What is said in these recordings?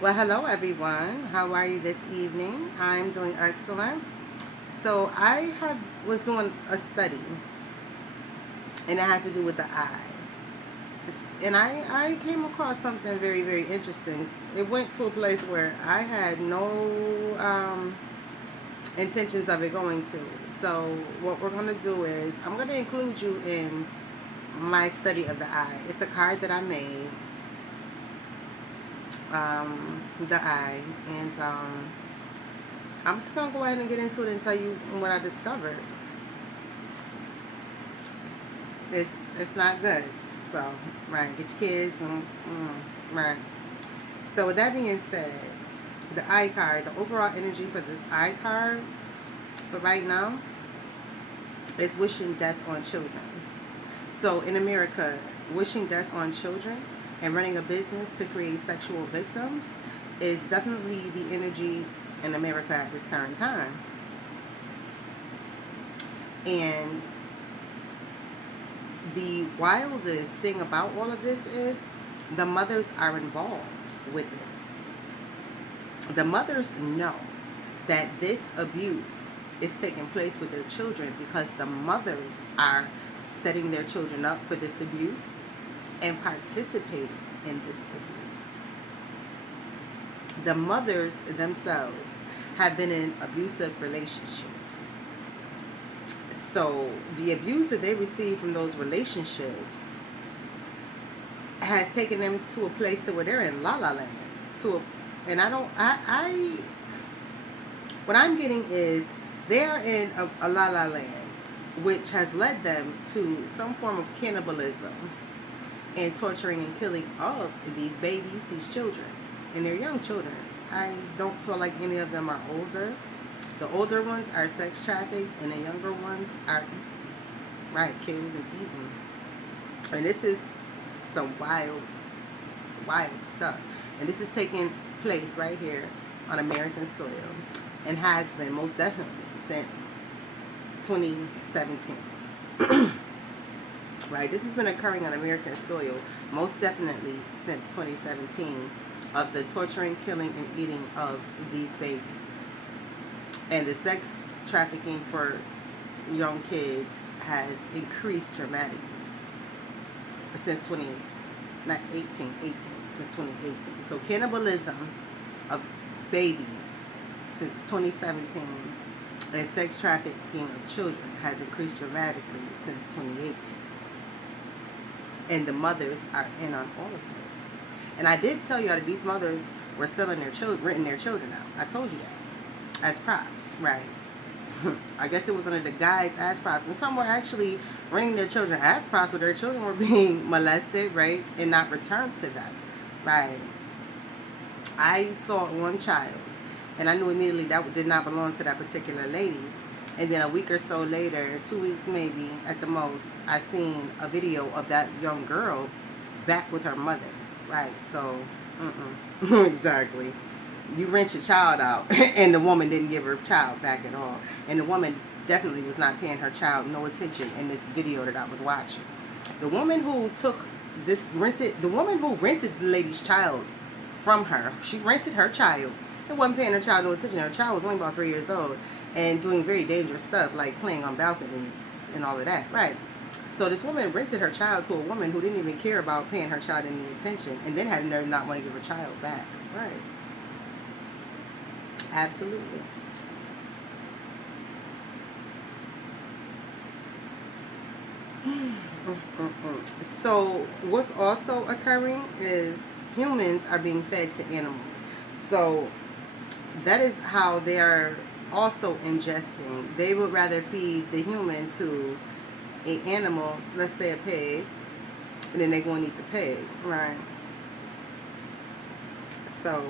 Well, hello everyone. How are you this evening? I'm doing excellent. So I have was doing a study, and it has to do with the eye. And I came across something very very interesting. It went to a place where I had no intentions of it going to. So what we're gonna do is I'm gonna include you in my study of the eye. It's a card that I made, the eye, and I'm just gonna go ahead and get into it and tell you what I discovered. It's not good. So right, get your kids and right. So with that being said, the eye card, the overall energy for this eye card for right now is wishing death on children. So in America, wishing death on children and running a business to create sexual victims is definitely the energy in America at this current time. And the wildest thing about all of this is the mothers are involved with this. The mothers know that this abuse is taking place with their children because the mothers are setting their children up for this abuse and participating in this abuse. The mothers themselves have been in abusive relationships. So the abuse that they receive from those relationships has taken them to a place to where they're in la la land. To a, and I don't I what I'm getting is they are in a la la land, which has led them to some form of cannibalism and torturing and killing of these babies, these children, and they're young children. I don't feel like any of them are older. The older ones are sex trafficked, and the younger ones are right killed and eaten. And this is some wild, wild stuff. And this is taking place right here on American soil, and has been most definitely since 2017. Right, this has been occurring on American soil most definitely since 2017 of the torturing, killing, and eating of these babies. And the sex trafficking for young kids has increased dramatically since 20, not 18, since 2018. So cannibalism of babies since 2017 and sex trafficking of children has increased dramatically since 2018. And the mothers are in on all of this. And I did tell you that these mothers were selling their children, renting their children out. I told you that as props, right? I guess it was under the guise as props, and some were actually renting their children as props, but their children were being molested, right, and not returned to them, right? I saw one child, and I knew immediately that did not belong to that particular lady. And then a week or so later, 2 weeks maybe at the most, I seen a video of that young girl back with her mother. Right, so, exactly. You rent your child out, and the woman didn't give her child back at all. And the woman definitely was not paying her child no attention in this video that I was watching. The woman who took the woman who rented the lady's child from her, she rented her child and wasn't paying her child no attention. Her child was only about 3 years old and doing very dangerous stuff like playing on balconies and all of that, right? So this woman rented her child to a woman who didn't even care about paying her child any attention, and then had nerve not want to give her child back. Right. Absolutely. So what's also occurring is humans are being fed to animals. So that is how they are also ingesting. They would rather feed the human to an animal, let's say a pig, and then they go and eat the pig, right? So,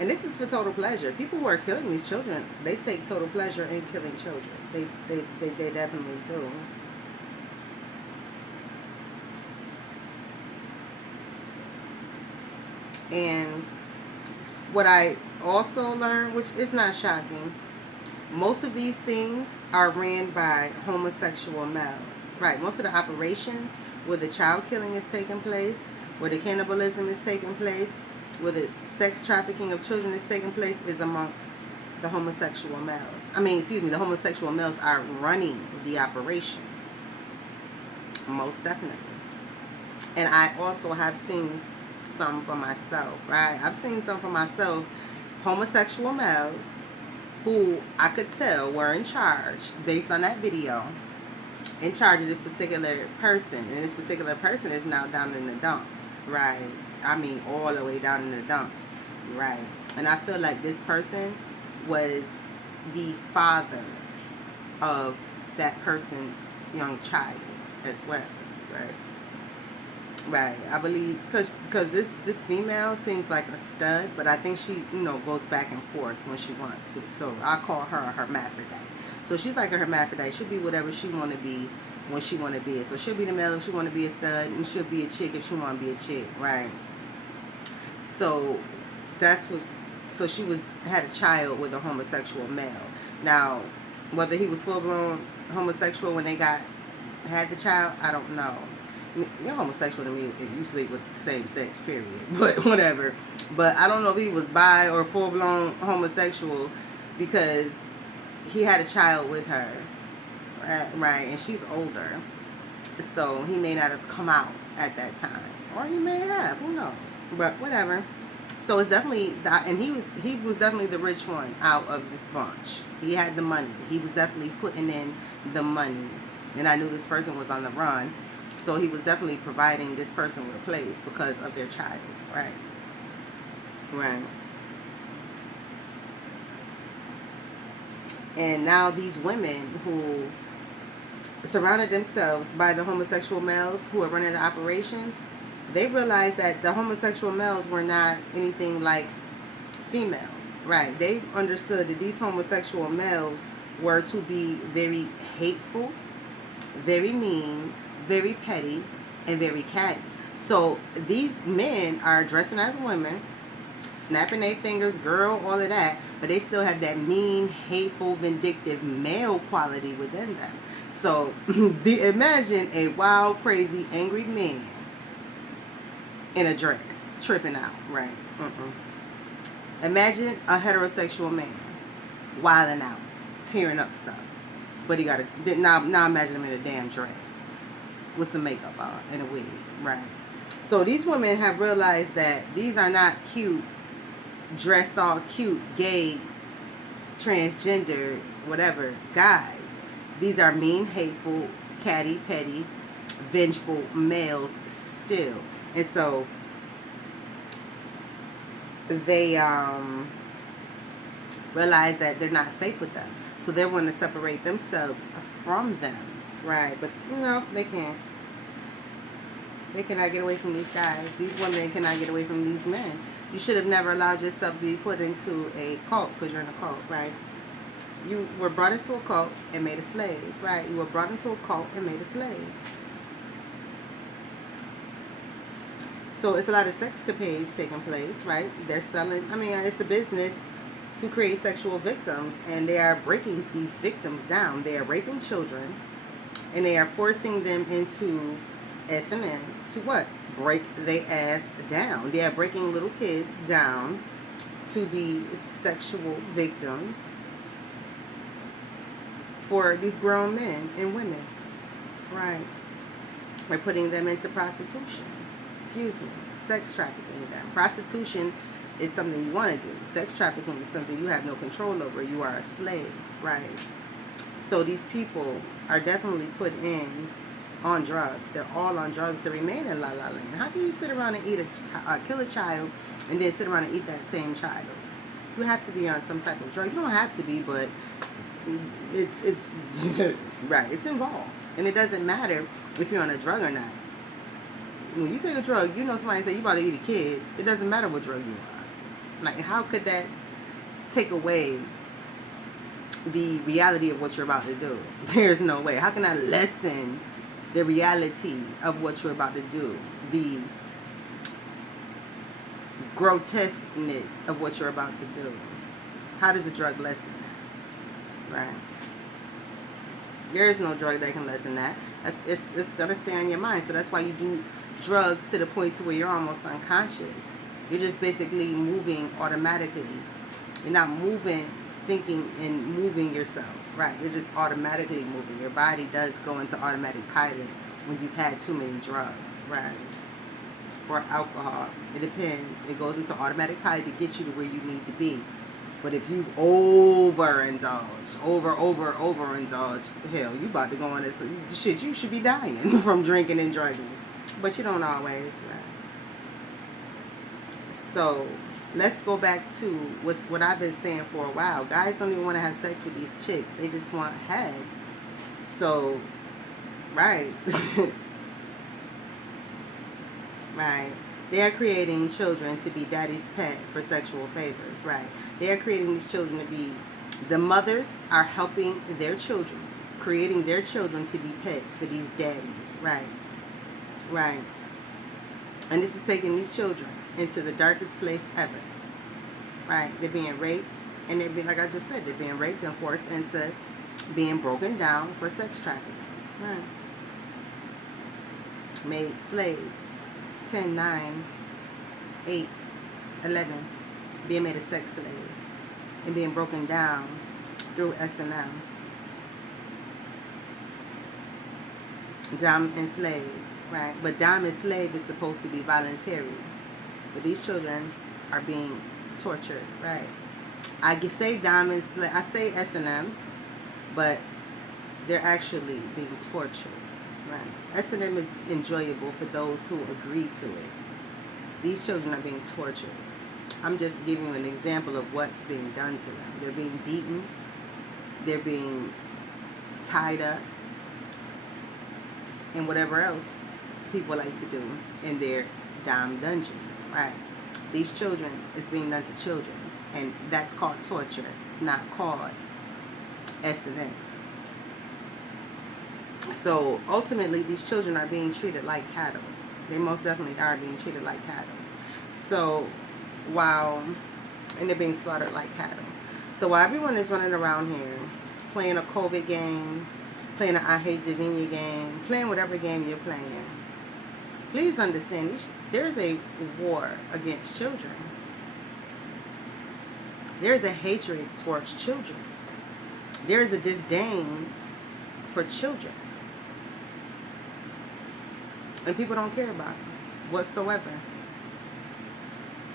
and this is for total pleasure. People who are killing these children, they take total pleasure in killing children. They definitely do. And what I also learned, which is not shocking, most of these things are ran by homosexual males. Right, most of the operations where the child killing is taking place, where the cannibalism is taking place, where the sex trafficking of children is taking place is amongst the homosexual males. I mean, excuse me, the homosexual males are running the operation. Most definitely. And I also have seen some for myself, right? I've seen some for myself, homosexual males who I could tell were in charge, based on that video, in charge of this particular person. And this particular person is now down in the dumps, right? I mean, all the way down in the dumps, right? And I feel like this person was the father of that person's young child as well, right? Right, I believe, because this female seems like a stud, but I think she, goes back and forth when she wants to. So I call her a hermaphrodite. So she's like a hermaphrodite. She'll be whatever she want to be when she want to be it. So she'll be the male if she want to be a stud, and she'll be a chick if she want to be a chick, right? So that's what. So she had a child with a homosexual male. Now, whether he was full blown homosexual when they had the child, I don't know. You're homosexual to me if you sleep with the same sex, period. But whatever. But I don't know if he was bi or full blown homosexual, because he had a child with her, right? And she's older, so he may not have come out at that time, or he may have. Who knows? But whatever. So it's definitely that, and he was definitely the rich one out of this bunch. He had the money. He was definitely putting in the money, and I knew this person was on the run. So he was definitely providing this person with a place because of their child, right? Right. And now these women who surrounded themselves by the homosexual males who are running the operations, they realized that the homosexual males were not anything like females, right? They understood that these homosexual males were to be very hateful, very mean, very petty, and very catty. So these men are dressing as women, snapping their fingers, girl, all of that, but they still have that mean, hateful, vindictive male quality within them. So imagine a wild, crazy, angry man in a dress, tripping out, right? Imagine a heterosexual man wilding out, tearing up stuff, but he got now imagine him in a damn dress with some makeup on and a wig, right? So these women have realized that these are not cute, dressed all cute, gay, transgender, whatever guys. These are mean, hateful, catty, petty, vengeful males still. And so they realize that they're not safe with them. So they're wanting to separate themselves from them, right? But no, they can't. They cannot get away from these guys. These women cannot get away from these men. You should have never allowed yourself to be put into a cult because you're in a cult, right? You were brought into a cult and made a slave, right? You were brought into a cult and made a slave. So it's a lot of sexcapades taking place, right? They're selling, it's a business to create sexual victims, and they are breaking these victims down. They are raping children, and they are forcing them into S&M to what? Break their ass down. They are breaking little kids down to be sexual victims for these grown men and women, right? We're putting them into prostitution. Sex trafficking them. Prostitution is something you want to do. Sex trafficking is something you have no control over. You are a slave, right? So these people are definitely put in on drugs. They're all on drugs to remain in La La Land. How can you sit around and kill a child and then sit around and eat that same child? You have to be on some type of drug. You don't have to be, but it's right. It's involved, and it doesn't matter if you're on a drug or not. When you take a drug, somebody say you about to eat a kid. It doesn't matter what drug you are. Like, how could that take away the reality of what you're about to do? There's no way. How can that lessen the reality of what you're about to do? The grotesqueness of what you're about to do. How does a drug lessen that? Right? There is no drug that can lessen that. It's going to stay on your mind. So that's why you do drugs to the point to where you're almost unconscious. You're just basically moving automatically. You're not moving, thinking, and moving yourself, right? You're just automatically moving. Your body does go into automatic pilot when you've had too many drugs, right? Or alcohol. It depends. It goes into automatic pilot to get you to where you need to be. But if you've overindulged, overindulged, hell, you about to go on this shit. You should be dying from drinking and drugging. But you don't always, right? So let's go back to what I've been saying for a while. Guys don't even want to have sex with these chicks. They just want head. So, right. Right. They are creating children to be daddy's pet for sexual favors. Right. They are creating these children to be, the mothers are helping their children, creating their children to be pets for these daddies. Right. Right. And this is taking these children into the darkest place ever. Right. They're being raped, and they're being, like I just said, they're being raped and forced into being broken down for sex trafficking. Right. Made slaves. 10, 9, 8, 11, being made a sex slave and being broken down through S&M. Dom and slave, right? But dom and slave is supposed to be voluntary. But these children are being tortured, right? I can say dom and slave, I say S&M, but they're actually being tortured. Right. S&M is enjoyable for those who agree to it. These children are being tortured. I'm just giving you an example of what's being done to them. They're being beaten. They're being tied up. And whatever else people like to do in their dom dungeons. Right. These children is being done to children. And that's called torture. It's not called S&M. So ultimately, these children are being treated like cattle. They most definitely are being treated like cattle. So and they're being slaughtered like cattle. So while everyone is running around here playing a COVID game, playing an I Hate Davinia game, playing whatever game you're playing, please understand there's a war against children. There's a hatred towards children. There's a disdain for children. And people don't care about it whatsoever.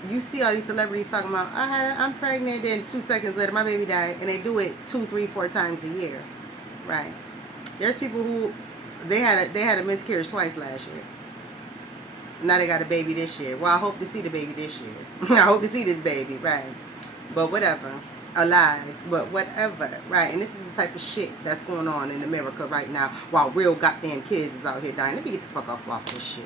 You see all these celebrities talking about, I'm pregnant, then 2 seconds later my baby died, and they do it 2, 3, 4 times a year, right? There's people who they had a miscarriage twice last year. Now they got a baby this year. Well, I hope to see the baby this year. I hope to see this baby, right? But whatever. Alive, but whatever, right? And this is the type of shit that's going on in America right now, while real goddamn kids is out here dying. Let me get the fuck off this shit.